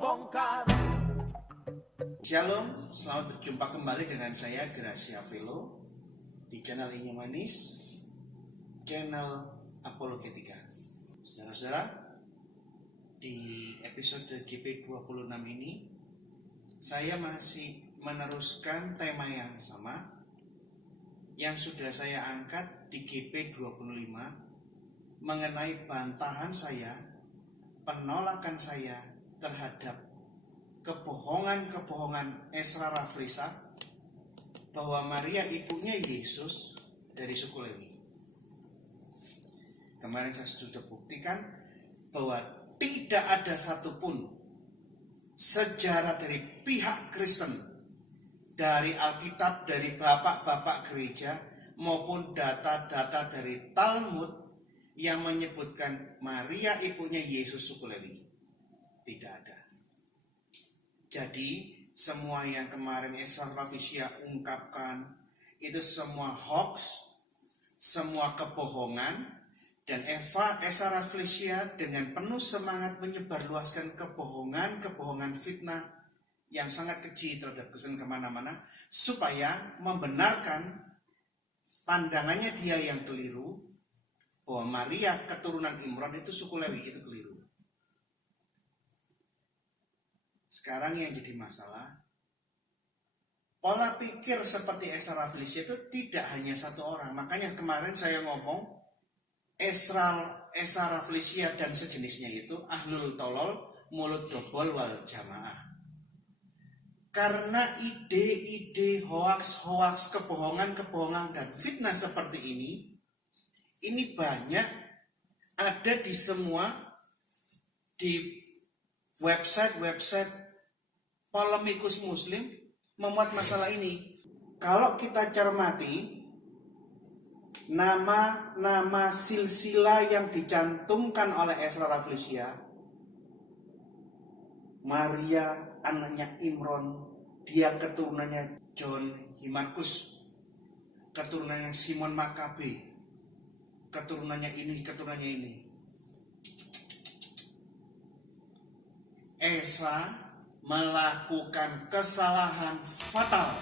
bongkar. Shalom, selamat berjumpa kembali dengan saya Gracia Velo di channel Inyo Manis, channel Apologetika. Saudara-saudara, di episode GP26 ini saya masih meneruskan tema yang sama yang sudah saya angkat di GP25 mengenai bantahan saya, penolakan saya terhadap kebohongan Ezra Rafflesia bahwa Maria ibunya Yesus dari suku Lewi. Kemarin saya sudah buktikan bahwa tidak ada satupun sejarah dari pihak Kristen, dari Alkitab, dari bapak-bapak gereja maupun data-data dari Talmud yang menyebutkan Maria ibunya Yesus suku Lewi. Tidak ada. Jadi semua yang kemarin Ezra Rafflesia ungkapkan itu semua hoax, semua kebohongan, dan Ezra Rafflesia dengan penuh semangat menyebarluaskan kebohongan fitnah yang sangat keji terhadap Kristen kemana-mana supaya membenarkan pandangannya dia yang keliru bahwa Maria keturunan Imron itu suku Lewi, itu keliru. Sekarang yang jadi masalah, pola pikir seperti Ezra Rafflesia itu tidak hanya satu orang. Makanya kemarin saya ngomong Ezra Rafflesia dan sejenisnya itu ahlul tolol, mulut dobol wal jamaah. Karena ide-ide hoaks, kebohongan dan fitnah seperti ini banyak ada di semua di website polemikus muslim memuat masalah ini. Kalau kita cermati nama silsilah yang dicantumkan oleh Ezra Rafflesia, Maria anaknya Imron, dia keturunannya John Himarkus, keturunannya Simon Makabe, keturunannya ini. Ezra melakukan kesalahan fatal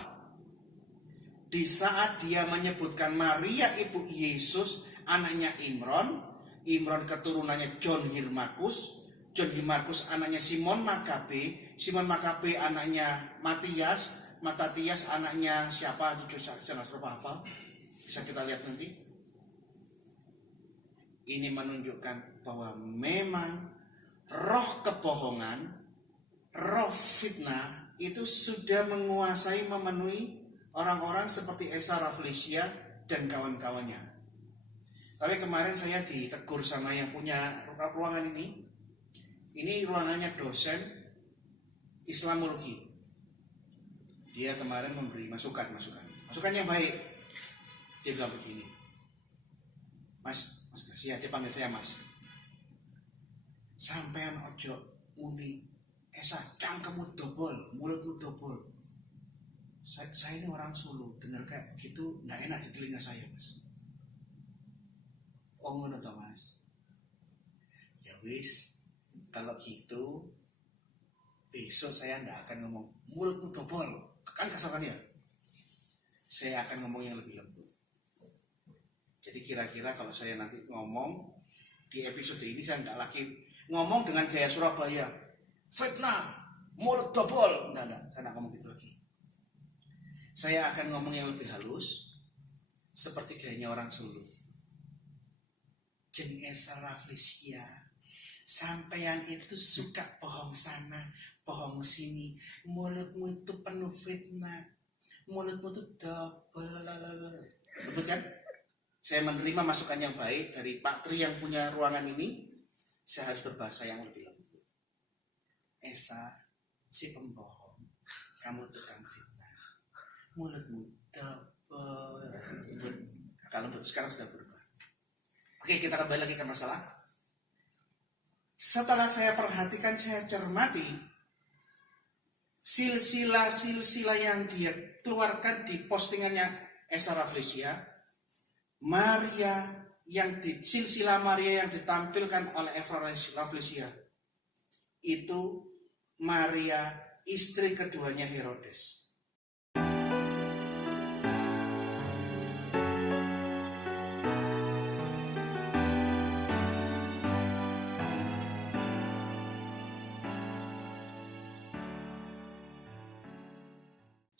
di saat dia menyebutkan Maria ibu Yesus anaknya Imron keturunannya John Himarkus anaknya Simon Makabe anaknya Matatias anaknya siapa, jujur saya nggak serba hafal, bisa kita lihat nanti. Ini menunjukkan bahwa memang roh kebohongan, roh fitnah itu sudah menguasai, memenuhi orang-orang seperti Ezra Rafflesia dan kawan-kawannya. Tapi kemarin saya ditegur sama yang punya ruangan ini. Ini ruangannya dosen Islamologi. Dia kemarin memberi masukan yang baik. Dia bilang begini, Mas Gracia, dia panggil saya Mas. Sampean ojo muni Esa, cangkemmu dobol, mulutmu dobol. Saya ini orang Solo, dengar kayak begitu nggak enak di telinga saya, Mas. Oh ngono toh, Mas. Ya wis, kalau gitu besok saya nggak akan ngomong mulutmu dobol, kan kasarnya ya. Saya akan ngomong yang lebih lembut. Jadi kira-kira kalau saya nanti ngomong di episode ini saya nggak lagi ngomong dengan gaya Surabaya, fitnah, mulut dobol. Enggak, saya nggak ngomong gitu lagi. Saya akan ngomong yang lebih halus, seperti gayanya orang Solo. Jadi Ezra Rafflesia, sampean itu suka bohong sana, bohong sini. Mulutmu itu penuh fitnah, mulutmu itu dobol. Betul kan? Saya menerima masukan yang baik dari Pak Tri yang punya ruangan ini. Saya harus berbahasa yang lebih lembut. Esa, si pembohong, kamu tukang fitnah, mulutmu double. Kalau betul sekarang sudah berubah. Oke, kita kembali lagi ke masalah. Setelah saya perhatikan, saya cermati silsilah yang dia keluarkan di postingannya Ezra Rafflesia, Maria yang di silsilah Maria yang ditampilkan oleh Ezra Rafflesia itu Maria, istri keduanya Herodes.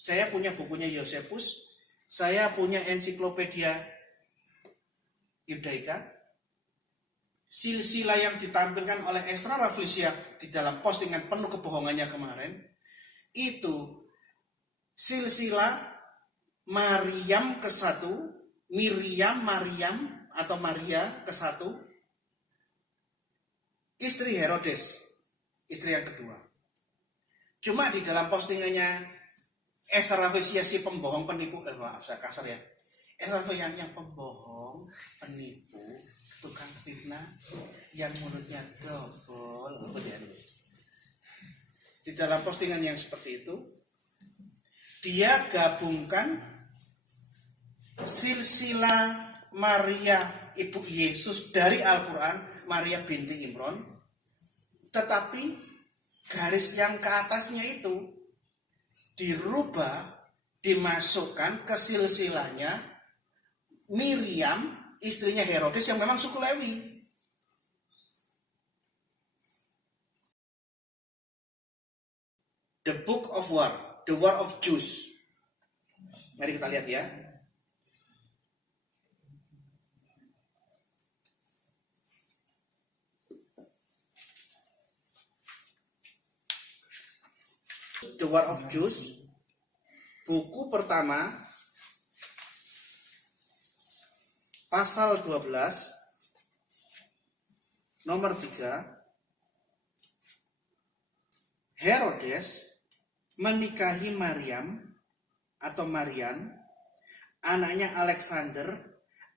Saya punya bukunya Yosefus, saya punya ensiklopedia Yudaika, silsilah yang ditampilkan oleh Ezra Rafflesia di dalam postingan penuh kebohongannya kemarin, itu silsilah Mariam ke-1, Mariam atau Maria ke-1, istri Herodes, istri yang kedua. Cuma di dalam postingannya Ezra Rafflesia si pembohong penipu, maaf saya kasar ya, Ezra Rafflesia yang pembohong, penipu, tukang fitnah, yang mulutnya dobol, di dalam postingan yang seperti itu, dia gabungkan silsilah Maria ibu Yesus dari Al-Quran, Maria binti Imron, tetapi garis yang ke atasnya itu dirubah, dimasukkan ke silsilahnya Miriam, istrinya Herodes yang memang suku Lewi. The Book of War, The War of Jews. Mari kita lihat ya. The War of Jews, buku pertama, pasal 12, nomor 3, Herodes menikahi Mariam atau Marian, anaknya Alexander,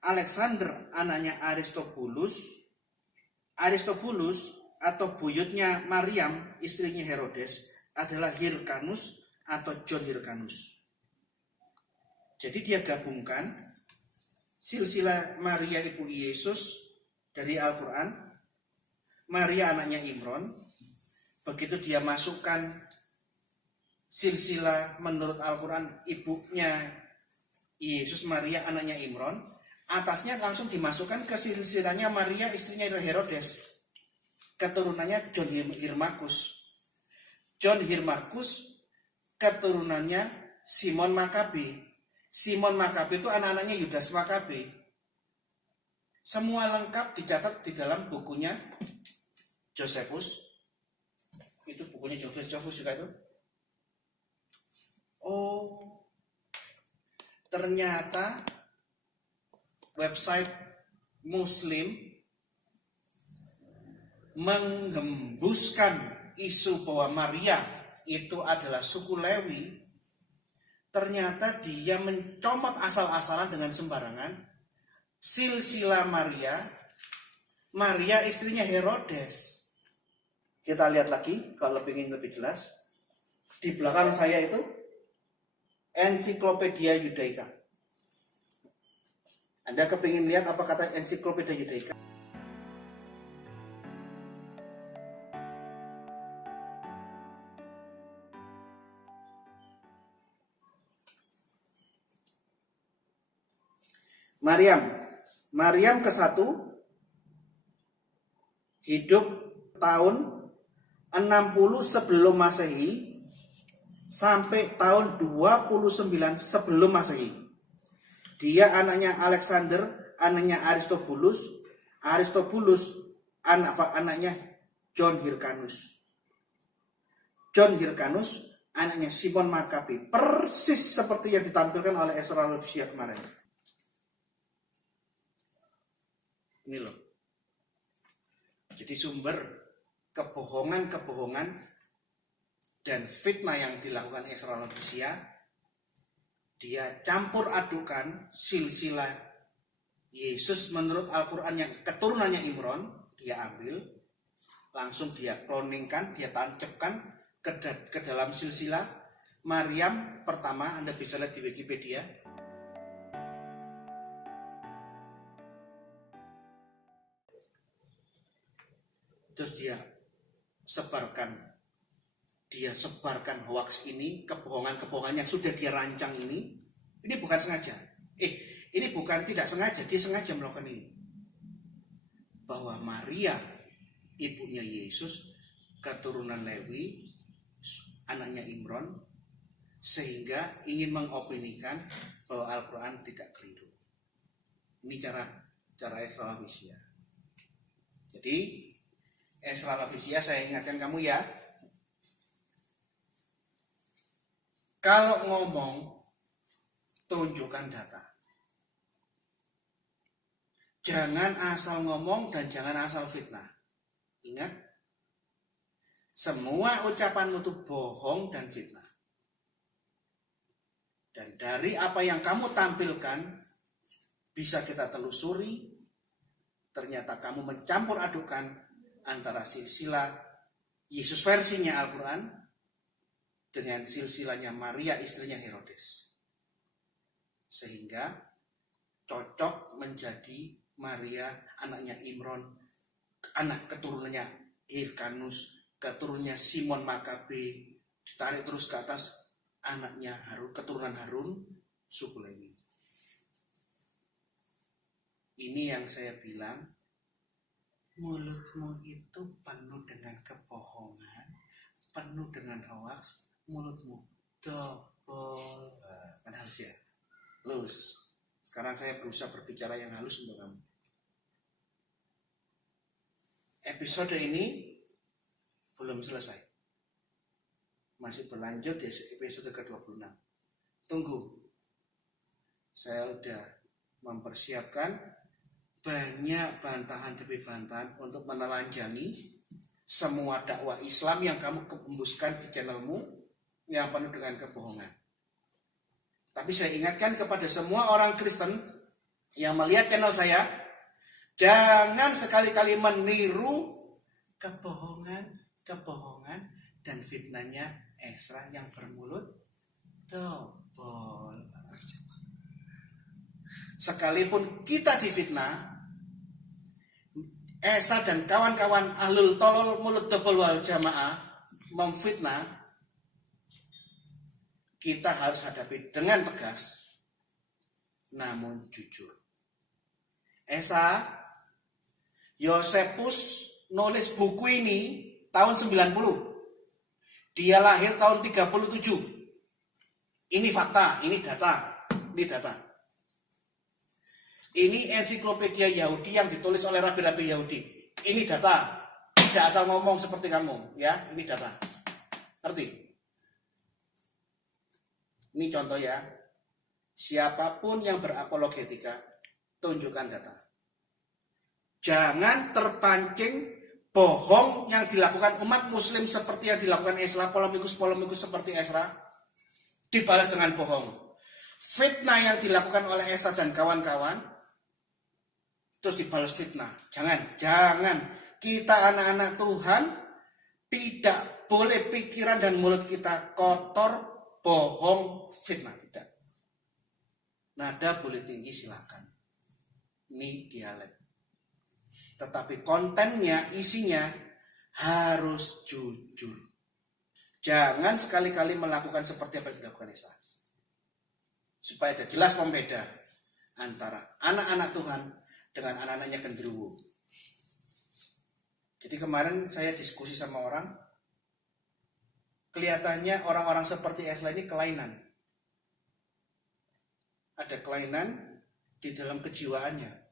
Alexander anaknya Aristobulus, Aristobulus atau buyutnya Mariam, istrinya Herodes, adalah Hyrcanus atau John Hyrcanus. Jadi dia gabungkan silsilah Maria ibu Yesus dari Al-Quran, Maria anaknya Imron, begitu dia masukkan silsilah menurut Al-Quran ibunya Yesus, Maria anaknya Imron, atasnya langsung dimasukkan ke silsilahnya Maria istrinya Herodes, keturunannya John Hyrcanus. John Hyrcanus keturunannya Simon Makabe. Simon Makabe itu anak-anaknya Yudas Makabe. Semua lengkap dicatat di dalam bukunya Josephus. Itu bukunya Josephus juga itu. Oh, ternyata website Muslim menggembuskan isu bahwa Maria itu adalah suku Lewi. Ternyata dia mencomot asal-asalan dengan sembarangan silsilah Maria, Maria istrinya Herodes. Kita lihat lagi kalau ingin lebih jelas. Di belakang saya itu ensiklopedia Yudaika. Anda kepingin lihat apa kata ensiklopedia Yudaika? Mariam ke-1 hidup tahun 60 sebelum Masehi sampai tahun 29 sebelum Masehi. Dia anaknya Alexander, anaknya Aristobulus, anaknya John Hyrcanus. John Hyrcanus anaknya Simon Makabe, persis seperti yang ditampilkan oleh Ezra Rafflesia kemarin. Ini loh. Jadi sumber kebohongan dan fitnah yang dilakukan Ezra Rafflesia, dia campur adukan silsilah Yesus menurut Al-Quran yang keturunannya Imron, dia ambil, langsung dia cloningkan, dia tancapkan ke dalam silsilah Mariam pertama. Anda bisa lihat di Wikipedia. Terus dia sebarkan hoax ini, kebohongan-kebohongan yang sudah dia rancang ini bukan sengaja. Ini bukan tidak sengaja, dia sengaja melakukan ini. Bahwa Maria, ibunya Yesus, keturunan Lewi, anaknya Imron, sehingga ingin mengopinikan bahwa Al-Quran tidak keliru. Ini cara Esra Lavisia. Jadi Esra Lavisia, saya ingatkan kamu ya, kalau ngomong tunjukkan data. Jangan asal ngomong dan jangan asal fitnah. Ingat, semua ucapanmu itu bohong dan fitnah. Dan dari apa yang kamu tampilkan, bisa kita telusuri, ternyata kamu mencampur adukan antara silsilah Yesus versinya Al-Quran dengan silsilahnya Maria istrinya Herodes. Sehingga cocok menjadi Maria anaknya Imron, anak keturunannya Hirkanus, keturunannya Simon Makabe, ditarik terus ke atas anaknya Harun, keturunan Harun, suku Lewi. Ini yang saya bilang, mulutmu itu penuh dengan kebohongan, penuh dengan hoax, mulutmu double. Kan halus ya? Halus. Sekarang saya berusaha berbicara yang halus untuk kamu. Episode ini belum selesai. Masih berlanjut ya episode ke-26. Tunggu. Saya udah mempersiapkan banyak bantahan demi bantahan untuk menelanjangi semua dakwah Islam yang kamu kembuskan di channelmu yang penuh dengan kebohongan. Tapi saya ingatkan kepada semua orang Kristen yang melihat channel saya, jangan sekali-kali meniru kebohongan dan fitnahnya Esra yang bermulut tebal. Sekalipun kita difitnah, Esra dan kawan-kawan ahlul tolol mulut tebal wal jamaah memfitnah, kita harus hadapi dengan tegas namun jujur. Esra, Yosepus nulis buku ini tahun 90. Dia lahir tahun 37. Ini fakta, ini data. Ini ensiklopedia Yahudi yang ditulis oleh rabi-rabi Yahudi. Ini data. Tidak asal ngomong seperti kamu, ya. Ini data. Ngerti? Ini contoh ya. Siapapun yang berapologetika, tunjukkan data. Jangan terpancing bohong yang dilakukan umat muslim seperti yang dilakukan Esra, polemikus seperti Esra, dibalas dengan bohong. Fitnah yang dilakukan oleh Esra dan kawan-kawan, terus dibalas fitnah. Jangan. Kita anak-anak Tuhan tidak boleh pikiran dan mulut kita kotor, bohong, fitnah. Tidak. Nada boleh tinggi silakan. Ini dialek. Tetapi kontennya, isinya harus jujur. Jangan sekali-kali melakukan seperti apa yang dilakukan Esra. Supaya ada jelas pembeda antara anak-anak Tuhan dengan anak-anaknya genderuwo. Jadi kemarin saya diskusi sama orang, kelihatannya orang-orang seperti Esra ini kelainan. Ada kelainan di dalam kejiwaannya.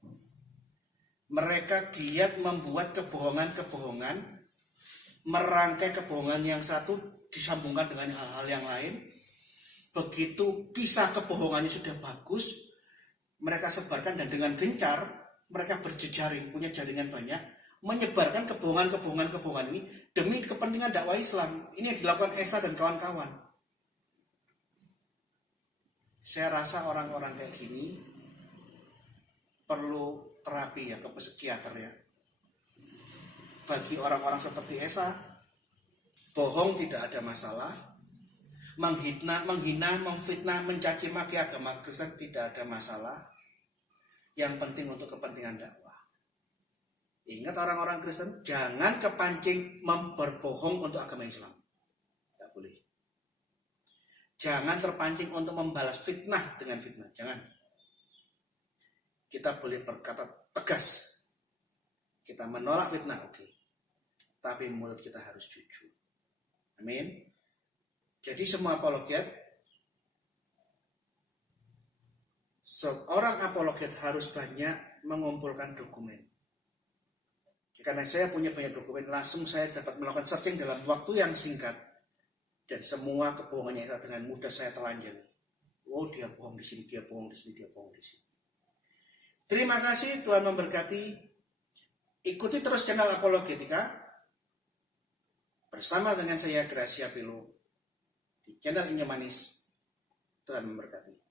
Mereka giat membuat kebohongan-kebohongan, merangkai kebohongan yang satu disambungkan dengan hal-hal yang lain. Begitu kisah kebohongannya sudah bagus, mereka sebarkan dan dengan gencar mereka berjejaring, punya jaringan banyak, menyebarkan kebohongan-kebohongan ini demi kepentingan dakwah Islam. Ini yang dilakukan Esra dan kawan-kawan. Saya rasa orang-orang kayak gini perlu terapi ya, ke psikiater ya. Bagi orang-orang seperti Esra, bohong tidak ada masalah. Menghina, memfitnah, mencaci maki agama Kristen tidak ada masalah. Yang penting untuk kepentingan dakwah. Ingat orang-orang Kristen, jangan kepancing berbohong untuk agama Islam. Tidak boleh. Jangan terpancing untuk membalas fitnah dengan fitnah. Jangan. Kita boleh berkata tegas. Kita menolak fitnah, oke. Tapi mulut kita harus jujur. Amin. Jadi semua apologet, seorang apologet harus banyak mengumpulkan dokumen. Karena saya punya banyak dokumen, langsung saya dapat melakukan searching dalam waktu yang singkat. Dan semua kebohongannya dengan mudah saya telanjangi. Oh, dia bohong di sini, dia bohong di sini, dia bohong di sini. Terima kasih, Tuhan memberkati. Ikuti terus channel Apologetika bersama dengan saya Gracia Pilo di channel Inyo Manis. Tuhan memberkati.